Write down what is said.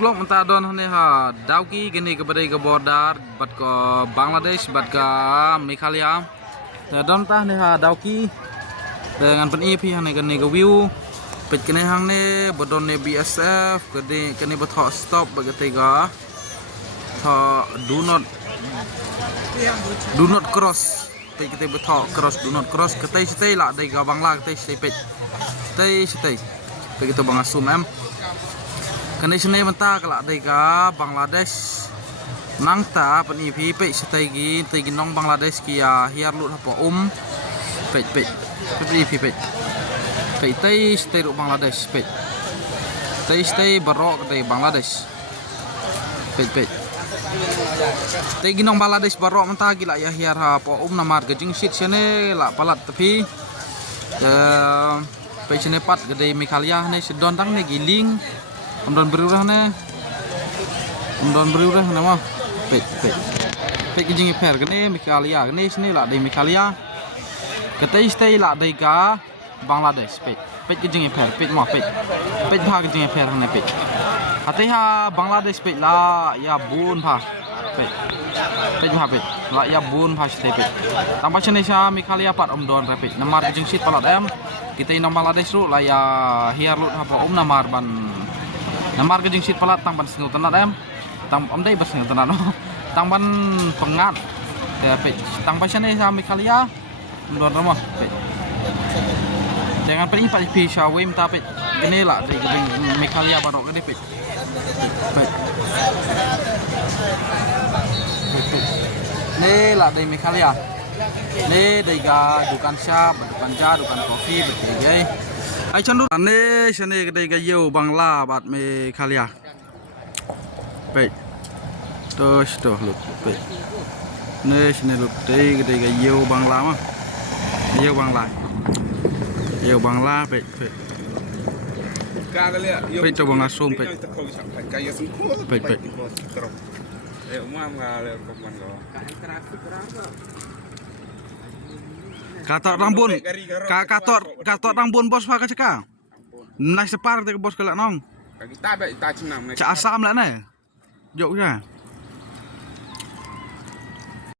perlu mentah don hane ha dauki gini ke badai ke border bat ke Bangladesh bat ke Meghalaya don tah ne ha dauki dengan pen pi hane gini ke view pet kene hang ne bodon ne BSF kene betok stop bagate ga tha do not cross pet kita betok cross do not cross ketai stay la dai ga Bangla ketai stay pet stay pet kita bang asum em kene sene mentah kelak dai ga Bangladesh nang ta pen pi pet stay gi nong Bangladesh kia hiar lut hapo pet pi pet tay stay ru Bangladesh pet tay stay barok tay Bangladesh pet tay ginong Bangladesh barok mentah gila ya hiar ha po namar gajing shit sene la palat tapi pe sene pat gede Meghalaya ne sedon tang ne giling ondon berurah ne mah pet gajing per gene Meghalaya gene sene la dei Meghalaya ketai stay la dei ga Bangladesh pet gajing per pet mah pet bha gajing per ne pet hati ha Bangladesh pet la ya bun pha pet mah pet la ya bun pha stay pet tambah sene sa Meghalaya pat don pet namar gajing sit palat em kita inong Bangladesh ru la ya hiar lut ha po namar ban namar gajing sit palat tang ban singu tanat em tang dai bas singu tanat no tang ban pengat ya pet tang sene sa Meghalaya don ramah pet jangan pergi pada pisau wim tapi ini lah dari Meghalaya barok gede pet ini lah dari Meghalaya ini dari ga dukan shop dukan dukan kopi berbagai ai chon ane sene gede ga yo Bangla bat Meghalaya pet terus tuh lut pet ini sene lut dari gede ga yo Bangla mah yo Bangla pet coba ngasum pet katot rambun bos pa kacaka nai separ te bos kelak nong ca asam lah ne jok ja